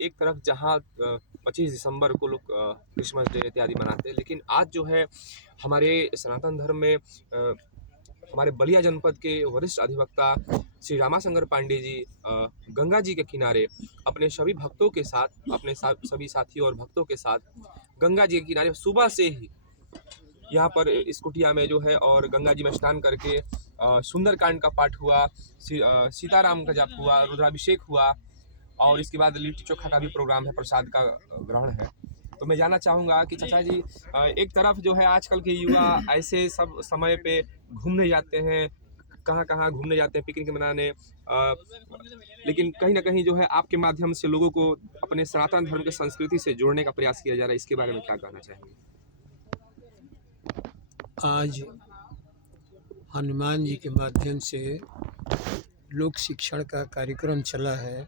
एक तरफ जहाँ 25 दिसंबर को लोग क्रिसमस डे इत्यादि मनाते हैं, लेकिन आज जो है हमारे सनातन धर्म में हमारे बलिया जनपद के वरिष्ठ अधिवक्ता श्री रामाशंकर पांडे जी गंगा जी के किनारे अपने सभी भक्तों के साथ, अपने सभी साथियों और भक्तों के साथ गंगा जी के किनारे सुबह से ही यहाँ पर इस कुटिया में जो है और गंगा जी में स्नान करके सुंदरकांड का पाठ हुआ, सीताराम का जाप हुआ, रुद्राभिषेक हुआ और इसके बाद लिट्टी चोखा का भी प्रोग्राम है, प्रसाद का ग्रहण है। तो मैं जानना चाहूँगा कि चाचा जी, एक तरफ जो है आजकल के युवा ऐसे सब समय पे घूमने जाते हैं, कहाँ घूमने जाते हैं पिकनिक मनाने, लेकिन कहीं ना कहीं जो है आपके माध्यम से लोगों को अपने सनातन धर्म के संस्कृति से जोड़ने का प्रयास किया जा रहा है, इसके बारे में क्या कहना चाहेंगे? आज हनुमान जी के माध्यम से लोक शिक्षण का कार्यक्रम चला है।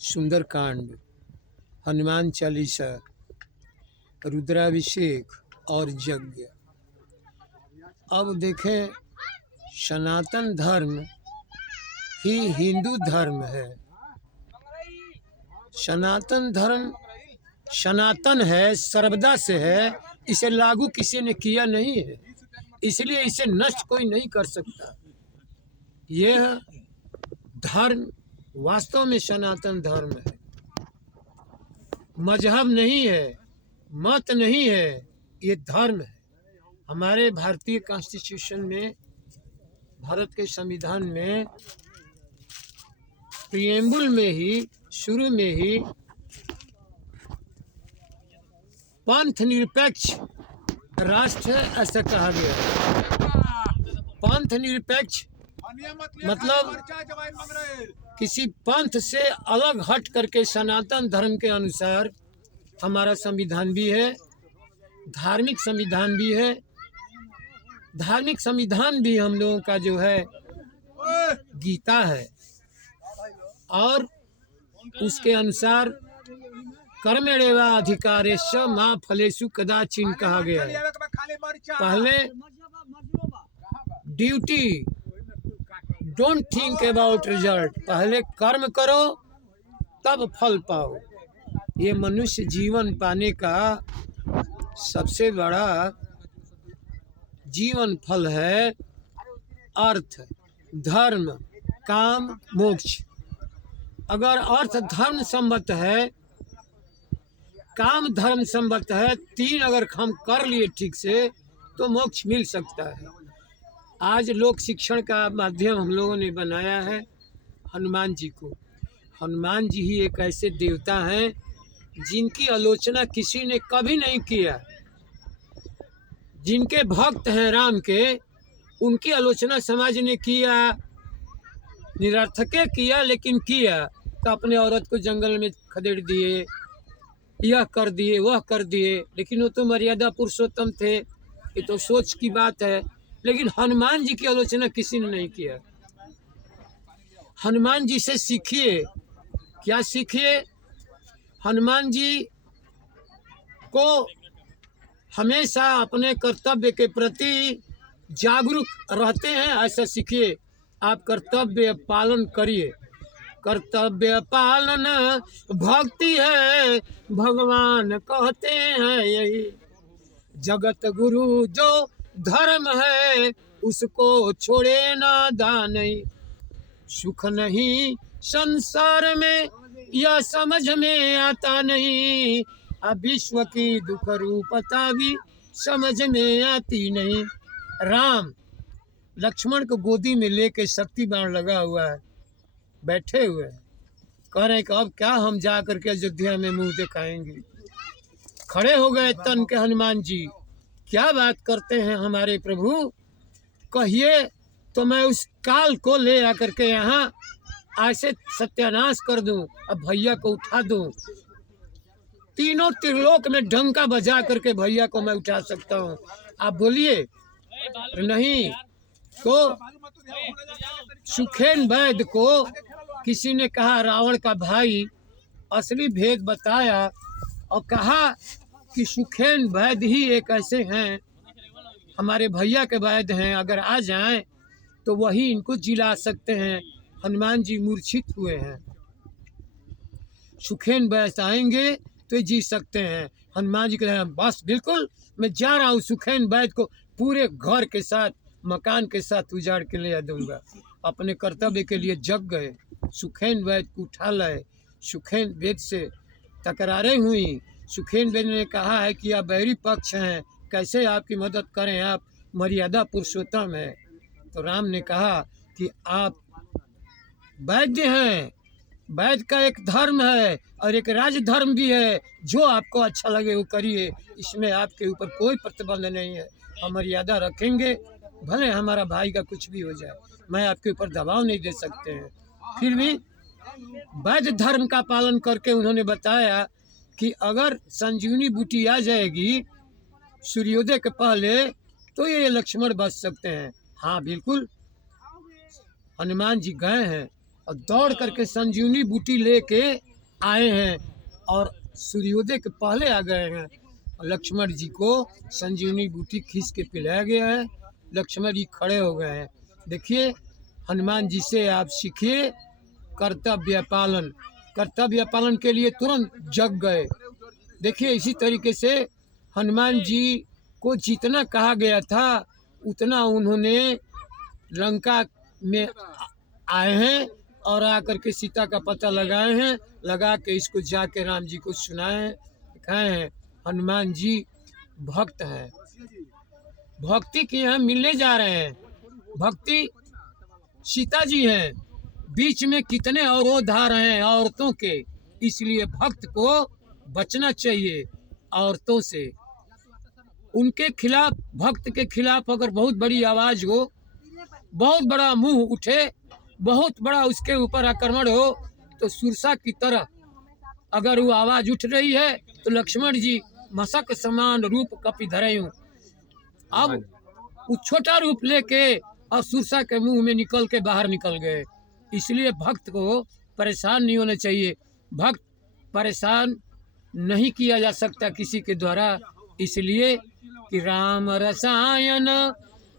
सुंदरकांड, हनुमान चालीसा, रुद्राभिषेक और यज्ञ। अब देखें, सनातन धर्म ही हिंदू धर्म है। सनातन धर्म सनातन है, सर्वदा से है, इसे लागू किसी ने किया नहीं है, इसलिए इसे नष्ट कोई नहीं कर सकता। यह धर्म वास्तव में सनातन धर्म है, मजहब नहीं है, मत नहीं है, ये धर्म है। हमारे भारतीय कॉन्स्टिट्यूशन में, भारत के संविधान में प्रिएम्बुल में ही, शुरू में ही पंथ निरपेक्ष राष्ट्र है ऐसा कहा गया है। पंथ निरपेक्ष मतलब किसी पंथ से अलग हट करके सनातन धर्म के अनुसार हमारा संविधान भी है, धार्मिक संविधान भी है। धार्मिक संविधान भी हम लोगों का जो है गीता है, और उसके अनुसार कर्मण्येव अधिकारेषु मा फलेषु कदाचिन कहा गया है। पहले duty, don't think about result, पहले कर्म करो तब फल पाओ। ये मनुष्य जीवन पाने का सबसे बड़ा जीवन फल है। अर्थ, धर्म, काम, मोक्ष। अगर अर्थ धर्म संबद्ध है, काम धर्म संबद्ध है, तीन अगर हम कर लिए ठीक से तो मोक्ष मिल सकता है। आज लोक शिक्षण का माध्यम हम लोगों ने बनाया है हनुमान जी को। हनुमान जी ही एक ऐसे देवता हैं जिनकी आलोचना किसी ने कभी नहीं किया। जिनके भक्त हैं राम के, उनकी आलोचना समाज ने किया, निरर्थके किया, लेकिन किया तो अपने औरत को जंगल में खदेड़ दिए, यह कर दिए, वह कर दिए, लेकिन वो तो मर्यादा पुरुषोत्तम थे। ये तो सोच की बात है। लेकिन हनुमान जी की आलोचना किसी ने नहीं किया। हनुमान जी से सीखिए। क्या सीखिए? हनुमान जी को हमेशा अपने कर्तव्य के प्रति जागरूक रहते हैं, ऐसा सीखिए। आप कर्तव्य पालन करिए। कर्तव्य पालन भक्ति है, भगवान कहते हैं यही। जगत गुरु जो धर्म है, उसको छोड़े ना दानई। सुख नहीं संसार में, यह समझ में आता नहीं। अब विश्व की दुख रूपता भी समझ में आती नहीं। राम लक्ष्मण को गोदी में लेके शक्ति बाण लगा हुआ है, बैठे हुए हैं, कह रहे हैं कि अब क्या हम जा करके अयोध्या में मुंह दिखाएंगे। खड़े हो गए तन के हनुमान जी। क्या बात करते हैं हमारे प्रभु, कहिए तो मैं उस काल को ले आकर के यहाँ ऐसे सत्यानाश कर दूं, अब भैया को उठा दूं। तीनों त्रिलोक में डंका बजा करके भैया को मैं उठा सकता हूँ। आप बोलिए नहीं। तो सुखेन वैद्य को किसी ने कहा रावण का भाई, असली भेद बताया और कहा कि सुखेन वैद्य ही एक ऐसे हैं, हमारे भैया के वैद्य हैं, अगर आ जाएं तो वही इनको जिला सकते हैं। हनुमान जी मूर्छित हुए हैं। सुखेन वैस आएंगे तो जी सकते हैं। हनुमान जी कह बस बिल्कुल मैं जा रहा हूँ, सुखेन वैद को पूरे घर के साथ मकान के साथ उजाड़ के ले दूंगा। अपने कर्तव्य के लिए जग गए, सुखेन वैद को उठा लाए। सुखेन वैद से तकरारें हुई। सुखेन वैद ने कहा है कि आप बैरी पक्ष हैं, कैसे आपकी मदद करें, आप मर्यादा पुरुषोत्तम हैं। तो राम ने कहा कि आप वैद्य हैं, वैद्य का एक धर्म है और एक राज धर्म भी है, जो आपको अच्छा लगे वो करिए, इसमें आपके ऊपर कोई प्रतिबंध नहीं है। हम मर्यादा रखेंगे, भले हमारा भाई का कुछ भी हो जाए, मैं आपके ऊपर दबाव नहीं दे सकते हैं। फिर भी वैद्य धर्म का पालन करके उन्होंने बताया कि अगर संजीवनी बूटी आ जाएगी सूर्योदय के पहले तो ये लक्ष्मण बच सकते हैं। हाँ बिल्कुल, हनुमान जी गए हैं और दौड़ करके संजीवनी बूटी लेके आए हैं और सूर्योदय के पहले आ गए हैं। लक्ष्मण जी को संजीवनी बूटी खींच के पिलाया गया है। लक्ष्मण जी खड़े हो गए हैं। देखिए, हनुमान जी से आप सीखिए कर्तव्य पालन। कर्तव्य पालन के लिए तुरंत जग गए। देखिए, इसी तरीके से हनुमान जी को जितना कहा गया था उतना उन्होंने लंका में आए हैं और आकर के सीता का पता लगाए हैं, लगा के इसको जाके राम जी को सुनाए हैं, दिखाए हैं। हनुमान जी भक्त हैं, भक्ति के यहाँ मिलने जा रहे हैं। भक्ति सीता जी हैं, बीच में कितने अवरोध आ रहे हैं औरतों के, इसलिए भक्त को बचना चाहिए औरतों से। उनके खिलाफ, भक्त के खिलाफ अगर बहुत बड़ी आवाज हो, बहुत बड़ा मुंह उठे, बहुत बड़ा उसके ऊपर आक्रमण हो, तो सुरसा की तरह अगर वो आवाज उठ रही है तो लक्ष्मण जी मशक समान रूप कपि धरयूं। अब वो छोटा रूप लेके और सुरसा के मुंह में निकल के बाहर निकल गए। इसलिए भक्त को परेशान नहीं होना चाहिए। भक्त परेशान नहीं किया जा सकता किसी के द्वारा, इसलिए कि राम रसायन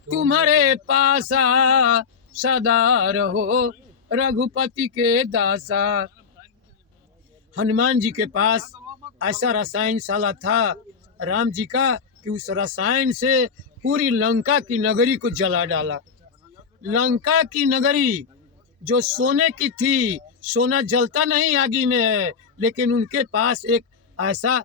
तुम्हारे पासा, सदा रहो रघुपति के दासा। हनुमान जी के पास ऐसा रसायनशाला था राम जी का कि उस रसायन से पूरी लंका की नगरी को जला डाला। लंका की नगरी जो सोने की थी, सोना जलता नहीं आगी में है, लेकिन उनके पास एक ऐसा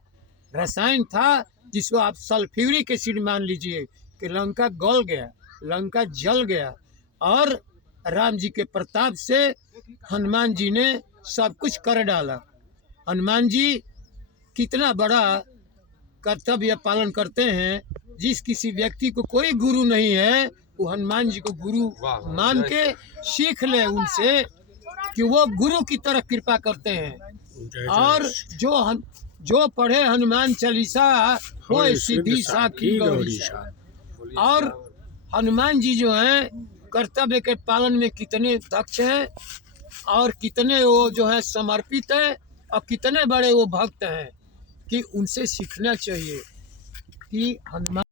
रसायन था जिसको आप सल्फ्यूरिक एसिड मान लीजिए कि लंका गल गया, लंका जल गया। और राम जी के प्रताप से हनुमान जी ने सब कुछ कर डाला। हनुमान जी कितना बड़ा कर्तव्य पालन करते हैं। जिस किसी व्यक्ति को कोई गुरु नहीं है, वो हनुमान जी को गुरु मान के सीख ले उनसे कि वो गुरु की तरह कृपा करते हैं। और जो पढ़े हनुमान चालीसा वो सिद्धि साखी गौरीशा। और हनुमान जी जो हैं कर्तव्य के पालन में कितने दक्ष हैं और कितने वो जो है समर्पित है और कितने बड़े वो भक्त हैं कि उनसे सीखना चाहिए कि हनुमान